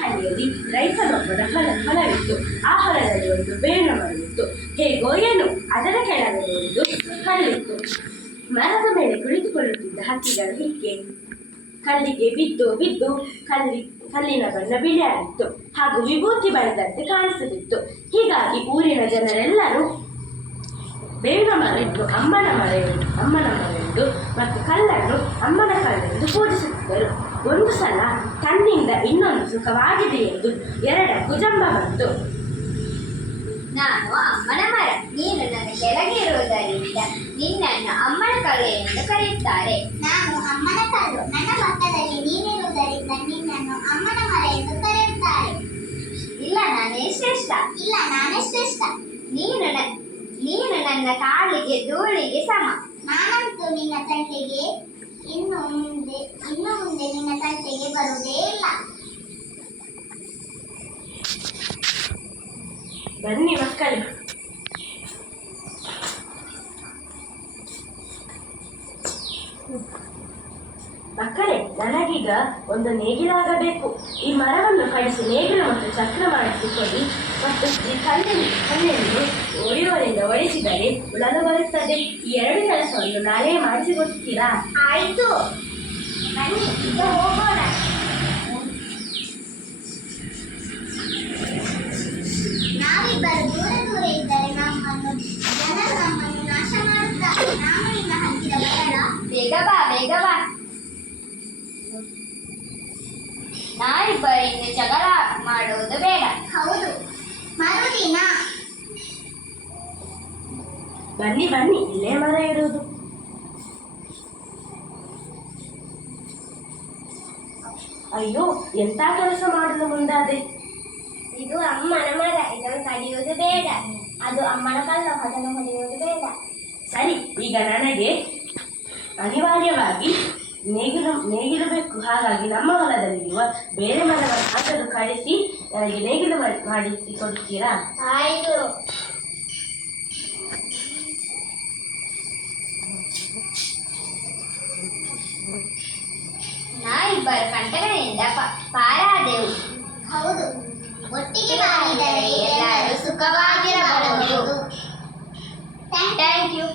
ಹಳ್ಳಿಯಲ್ಲಿ ರೈತನೊಬ್ಬನ ಹೊಲವಿತ್ತು. ಆ ಹೊಲದಲ್ಲಿ ಒಂದು ಬೇವಿನ ಮರವಿತ್ತು. ಹೇಗೋ ಏನು ಅದರ ಕೆಳಗಡೆ ಒಂದು ಕಲ್ಲಿತ್ತು. ಮರದ ಮೇಲೆ ಕುಳಿತುಕೊಳ್ಳುತ್ತಿದ್ದ ಹಕ್ಕಿಗಳು ಕಲ್ಲಿಗೆ ಬಿದ್ದು ಬಿದ್ದು ಕಲ್ಲಿನ ಬಣ್ಣ ಬಿಳಿಯಾಗಿತ್ತು ಹಾಗೂ ವಿಭೂತಿ ಬಣ್ಣದಂತೆ ಕಾಣಿಸುತ್ತಿತ್ತು. ಹೀಗಾಗಿ ಊರಿನ ಜನರೆಲ್ಲರೂ ಬೇವಿನ ಮರವನ್ನು ಅಮ್ಮನ ಮರೆಯುವುದು ಮತ್ತು ಕಲ್ಲನ್ನು ಅಮ್ಮನ ಕಲ್ಲೆಂದು ಪೂಜಿಸುತ್ತಿದ್ದರು. ಒಂದು ಸಲ ತನ್ನಿಂದ ಇನ್ನೊಂದು ಸುಖವಾಗಿದೆ ಎಂದು ಎರಡಕ್ಕೂ ಜಂಬ ಬಂತು. ನಾನು ಅಮ್ಮನ ಮರ, ನೀನು ನನ್ನ ಕೆಳಗೆ ಇರುವುದರಿಂದ ನಿನ್ನನ್ನು ಅಮ್ಮನ ಕಲ್ಲು ಎಂದು ಕರೆಯುತ್ತಾರೆ. ನಾನು ಅಮ್ಮನ ಕಲ್ಲು, ನನ್ನ ಪಕ್ಕದಲ್ಲಿ ನೀನಿರುವುದರಿಂದ ನಿನ್ನನ್ನು ಅಮ್ಮನ ಮರ ಎಂದು ಕರೆಯುತ್ತಾರೆ. ಇಲ್ಲ, ನಾನೇ ಶ್ರೇಷ್ಠ. ಇಲ್ಲ, ನಾನೇ ಶ್ರೇಷ್ಠ. ನೀನು ನನ್ನ ಕಾಲಿಗೆ ಧೂಳಿಗೆ ಸಮ. ನಾನಂತೂ ನಿನ್ನ ತಂಟೆಗೆ ಇನ್ನು ಮುಂದೆ ನಿನ್ನ ತಂಟೆಗೆ ಬರುವುದೇ ಇಲ್ಲ. ಬನ್ನಿ ಮಕ್ಕಳು, ನನಗೀಗ ಒಂದು ನೇಗಿಲಾಗಬೇಕು. ಈ ಮರವನ್ನು ಕಡಿಸಿ ನೇಗಿಲು ಮತ್ತು ಚಕ್ರ ಮಾಡಿಸಿಕೊಡಿ ಮತ್ತು ಈ ಕಲ್ಲನ್ನು ಒಡೆಯುವರಿಂದ ಒಡೆಸಿದರೆ ಉಳಲು ಬರುತ್ತದೆ. ಈ ಎರಡು ಕೆಲಸವನ್ನು ನಾನೇ ಮಾಡಿಸಿಕೊಡ್ತೀರಾ? ಆಯಿತು, ಬನ್ನಿ ಈಗ ಹೋಗೋಣ. ನಾವಿಬ್ಬರು ದೂರ ಇದ್ದರೆ ಜನರು ನಮ್ಮನ್ನು ನಾಶ ಮಾಡುತ್ತಾರೆ. ನಾನು ನಿನ್ನ ಹತ್ತಿರ ಬರಲ್ಲ? ಬೇಗ ಬಾ. ನಾವಿಬ್ಬರಿಂದ ಜಗಳ ಮಾಡುವುದು ಬೇಡ. ಹೌದು, ಮರುದಿನ. ಬನ್ನಿ, ಇಲ್ಲೇ ಮರ ಇರುವುದು. ಅಯ್ಯೋ, ಎಂತ ಕೆಲಸ ಮಾಡಲು ಮುಂದಾದೆ? ಇದು ಅಮ್ಮನ ಮರ, ಇದನ್ನು ಕಡಿಯುವುದು ಬೇಡ. ಅದು ಅಮ್ಮನ ಕಲ್ಲು, ಅದನ್ನು ಹೊಡೆಯುವುದು ಬೇಡ. ಸರಿ, ಈಗ ನನಗೆ ಅನಿವಾರ್ಯವಾಗಿ ನೇಗಿಲು ಬೇಕು. ಹಾಗಾಗಿ ನಮ್ಮ ಹೊಲದಲ್ಲಿರುವ ಬೇರೆ ಮರವನ್ನು ಹಾಕಲು ಕಳಿಸಿ ನನಗೆ ನೇಗಿಲು ಮಾಡಿಸಿ ಕೊಡ್ತೀರಾ? ಆಯಿತು. ನಾವಿಬ್ಬರು ಕಂಟಕದಿಂದ ಪಾರಾದೆವು. ಹೌದು, ಒಟ್ಟಿಗೆ ಮಾಡಿದರೆ ಎಲ್ಲರೂ ಸುಖವಾಗಿರಬಹುದು. Thank you.